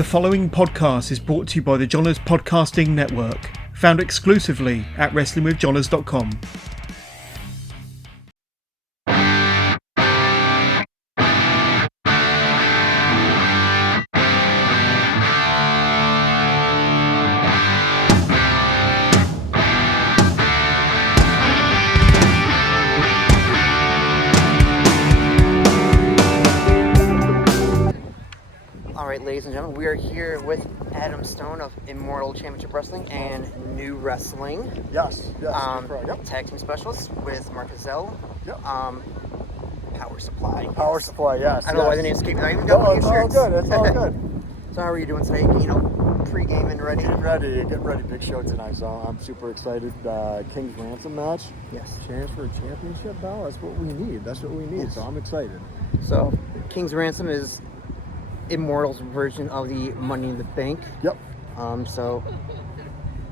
The following podcast is brought to you by the Johners Podcasting Network, found exclusively at WrestlingWithJohners.com. Ladies and gentlemen, we are here with Adam Stone of Immortal Championship Wrestling and New Wrestling. Yes. Tag team specialist with Mark Gazelle. Yep. Power Supply. Power Supply, yes. I don't know why the name's escaped me. I even got one of It's your all shirts. good. It's all good. So how are you doing today? Pre-game and ready? Getting ready. Big show tonight, so I'm super excited. King's Ransom match. Yes. Chance for a championship belt. That's what we need. Yes. So I'm excited. So King's Ransom is Immortal's version of the Money in the Bank. Yep. So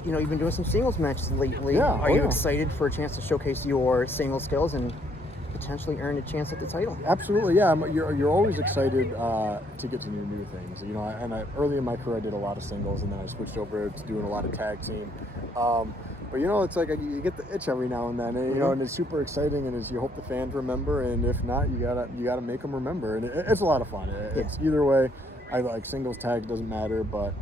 you've been doing some singles matches lately. Yeah. Are you excited for a chance to showcase your single skills and potentially earn a chance at the title? Absolutely, yeah. You're always excited to get to new things. Early in my career I did a lot of singles, and then I switched over to doing a lot of tag team. But it's like you get the itch every now and then, and, and it's super exciting, and you hope the fans remember, and if not, you gotta make them remember, and it's a lot of fun. It's either way. I like singles, tag, doesn't matter, but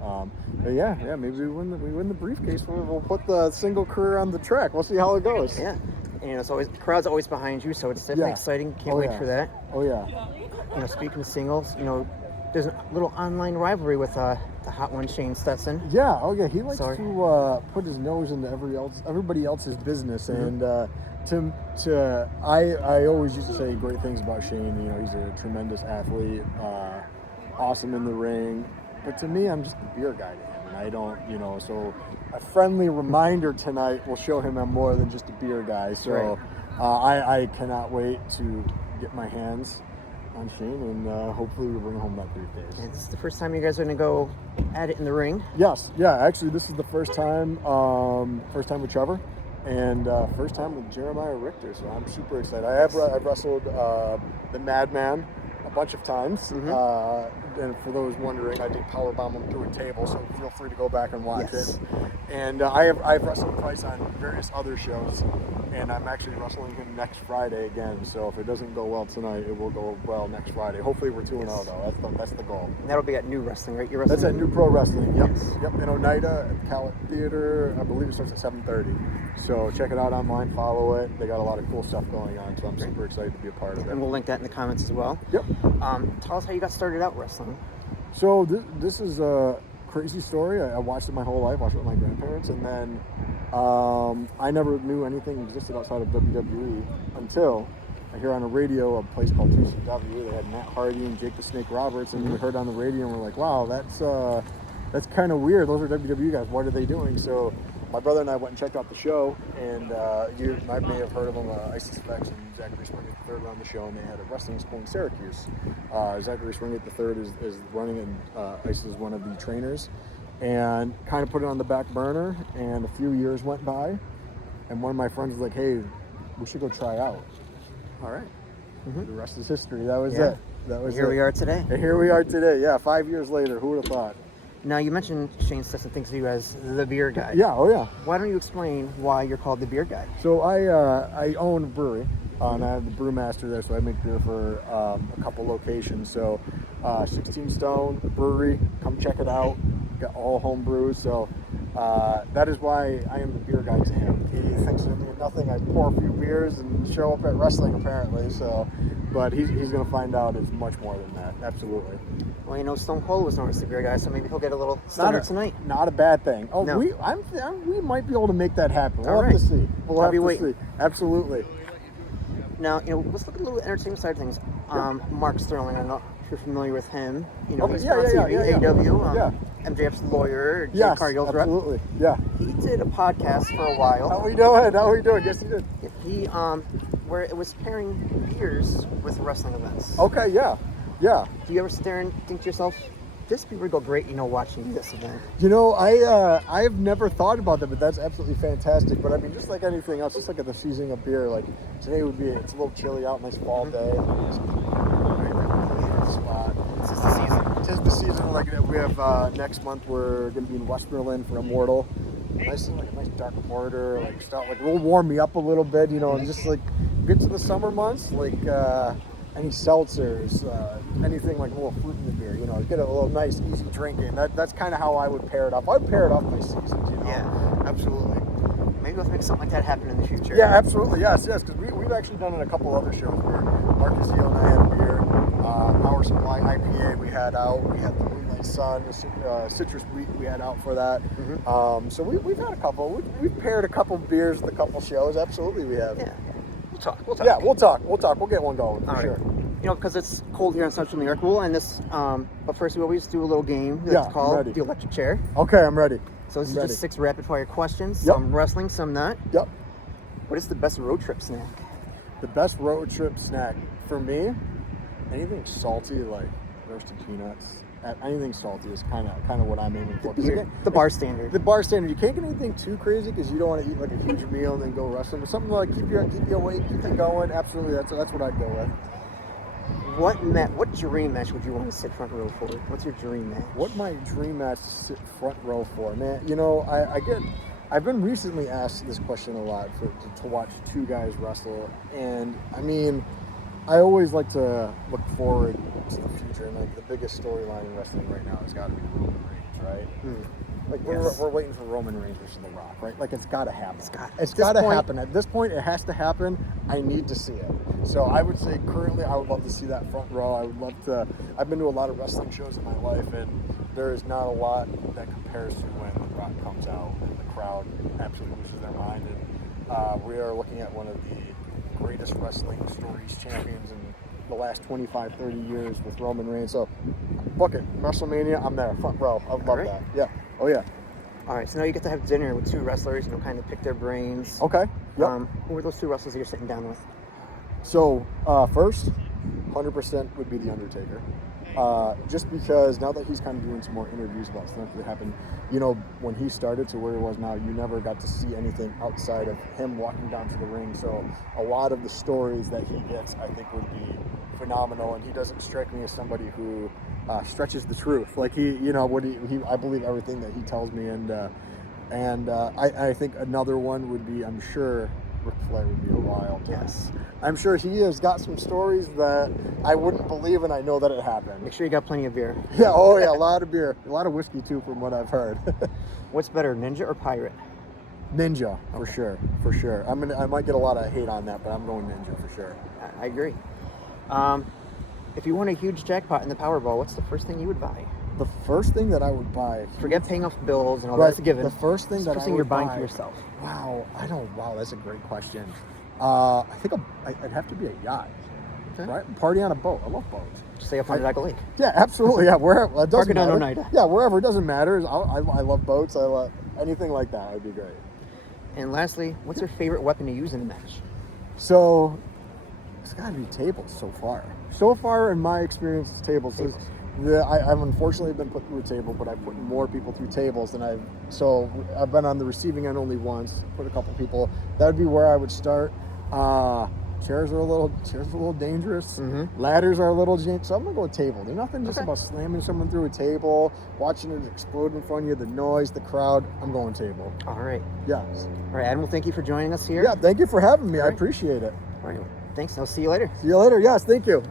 yeah, maybe we win the briefcase. We'll put the single career on the track. We'll see how it goes. Yeah, and it's always the crowd's always behind you, so it's definitely exciting. Can't wait for that. Oh yeah. Speaking of singles, there's a little online rivalry with the hot one, Shane Stetson. Yeah, he likes to put his nose into everybody else's business, and I always used to say great things about Shane. He's a tremendous athlete, awesome in the ring, but to me, I'm just the beer guy to him, and I don't, so a friendly reminder tonight will show him I'm more than just a beer guy. So I cannot wait to get my hands on Shane, and hopefully we'll bring home that briefcase. And this is the first time you guys are going to go at it in the ring? Yes, actually this is the first time with Trevor, and first time with Jeremiah Richter, so I'm super excited. I've wrestled the Madman a bunch of times, and for those wondering, I did powerbomb him through a table, so feel free to go back and watch it. And I've wrestled Price on various other shows, and I'm actually wrestling him next Friday again, so if it doesn't go well tonight, it will go well next Friday. Hopefully we're 2-0 though, that's the goal. And that'll be at New Wrestling, right? You're wrestling? That's at New Pro Wrestling, yep, in Oneida at the Calit Theater. I believe it starts at 7:30. So check it out online, follow it. They got a lot of cool stuff going on, so I'm super excited to be a part of it. And we'll link that in the comments as well. Yep. Tell us how you got started out wrestling. So this is a crazy story. I watched it my whole life, watched it with my grandparents, and then I never knew anything existed outside of WWE until I hear on the radio a place called TCW. They had Matt Hardy and Jake the Snake Roberts, and we heard on the radio, and we're like, wow, that's kind of weird. Those are WWE guys. What are they doing? So my brother and I went and checked out the show, and I may have heard of them, Isis Effects and Zachary Springett III were on the show, and they had a wrestling school in Syracuse. Zachary Springett III is running, and Isis is one of the trainers, and kind of put it on the back burner, and a few years went by, and one of my friends was like, hey, we should go try out. All right. The rest is history. That was it. Here we are today. And here we are today. Yeah, 5 years later. Who would have thought? Now, you mentioned Shane Stetson thinks of you as the beer guy. Yeah, Why don't you explain why you're called the beer guy? So I own a brewery, and I have the brewmaster there, so I make beer for a couple locations. So 16 Stone Brewery, come check it out. Got all home brews, so that is why I am the beer guy to him. He thinks of me nothing. I pour a few beers and show up at wrestling, apparently. So, but he's going to find out it's much more than that. Absolutely. Well, Stone Cold was known as the beer guy, so maybe he'll get a little stunner tonight. Not a bad thing. Oh, no. we might be able to make that happen. We'll have to see. We'll have to see. Absolutely. Now, let's look at a little entertainment side of things. Mark Sterling, I don't know if you're familiar with him. He's on TV, AEW, MJF's lawyer, Jay Cargill's rep. Absolutely. Yeah. He did a podcast for a while. How we doing? Yes, he did. He where it was pairing beers with wrestling events. Okay, yeah. Do you ever sit there and think to yourself, this beer would go great, watching this event? I've never thought about that, but that's absolutely fantastic. But I mean, just like anything else, just like at the seasoning of beer, like today it's a little chilly out, nice fall day. Spot. This is the season. Tis the season like we have next month we're gonna be in West Berlin for Immortal. Nice, like a nice dark porter, like stuff like will warm me up a little bit, you know, and just like get to the summer months, like any seltzers, anything like a little fruit in the beer, you know, get a little nice easy drinking. That's kind of how I would pair it up. I'd pair it up by seasons, you know. Yeah, absolutely. Maybe let's make something like that happen in the future. Yeah, absolutely. Yes, because we've actually done it a couple other shows where Marcus Zeal and I had a beer, Power Supply IPA we had out, we had the Moonlight Sun, the Citrus Wheat we had out for that. Mm-hmm. So we've had a couple. We've paired a couple beers with a couple shows. Absolutely, we have. Yeah. We'll talk. Yeah, we'll talk. We'll get one going for sure. You know, because it's cold here in Central New York, we'll end this. But first, we always do a little game that's Yeah, I'm called ready. the Electric Chair. Okay, I'm ready. So this is just 6 rapid-fire questions. Yep. Some wrestling, some not. Yep. What is the best road trip snack? The best road trip snack for me, anything salty like roasted peanuts. Anything salty is kind of what I'm aiming for. The bar standard. The bar standard. You can't get anything too crazy because you don't want to eat like a huge meal and then go wrestling. But something like keep you awake, keep you going. Absolutely, that's what I'd go with. What dream match would you want to sit front row for? What's your dream match? What my dream match to sit front row for, man? You know, I've been recently asked this question a lot to watch 2 guys wrestle, and I mean, I always like to look forward to the future, and like the biggest storyline in wrestling right now has got to be Roman Reigns, right? Like we're waiting for Roman Reigns versus The Rock, right? Like it's got to happen. It's got to happen. At this point, it has to happen. I need to see it. So I would say currently, I would love to see that front row. I would love to. I've been to a lot of wrestling shows in my life, and there is not a lot that compares to when The Rock comes out and the crowd absolutely loses their mind. And we are looking at one of the greatest wrestling stories champions in the last 25, 30 years with Roman Reigns. So book it. WrestleMania, I'm there, front row. I would love that. Yeah. Oh, yeah. All right, so now you get to have dinner with 2 wrestlers, kind of pick their brains. Okay. Yep. Who are those 2 wrestlers that you're sitting down with? So, first, 100% would be The Undertaker. Just because now that he's kind of doing some more interviews about stuff that happened, you know, when he started to where he was now, you never got to see anything outside of him walking down to the ring. So a lot of the stories that he gets, I think, would be phenomenal. And he doesn't strike me as somebody who stretches the truth. Like I believe everything that he tells me. And I think another one would be, I'm sure, Ric Flair would be a wild. Yes. I'm sure he has got some stories that I wouldn't believe, and I know that it happened. Make sure you got plenty of beer. Yeah, oh yeah, a lot of beer. A lot of whiskey, too, from what I've heard. What's better, Ninja or Pirate? Ninja, for sure. I might get a lot of hate on that, but I'm going Ninja for sure. I agree. If you won a huge jackpot in the Powerball, what's the first thing you would buy? The first thing that I would buy... Forget paying off bills and all that's a given. The first thing you're buying for yourself. Wow, that's a great question. I think I'd have to be a yacht. Okay. Right? Party on a boat. I love boats. Just stay up on Onondaga Lake. Yeah, absolutely. Yeah, wherever. It doesn't matter. Oneida. Yeah, wherever. It doesn't matter. I love boats. I love anything like that. Would be great. And lastly, what's your favorite weapon to use in a match? So, it's got to be tables so far. So far, in my experience, it's tables. I've unfortunately been put through a table, but I've put more people through tables than I've been on the receiving end only once, put a couple people. That would be where I would start. Chairs are a little dangerous. Mm-hmm. Ladders are a little so I'm gonna go with table. There's nothing just about slamming someone through a table, watching it explode in front of you, the noise, the crowd. I'm going table. All right. Yeah. All right, Adam, well, thank you for joining us here. Yeah, thank you for having me. I appreciate it. All right. Thanks. I'll see you later. See you later. Yes, thank you.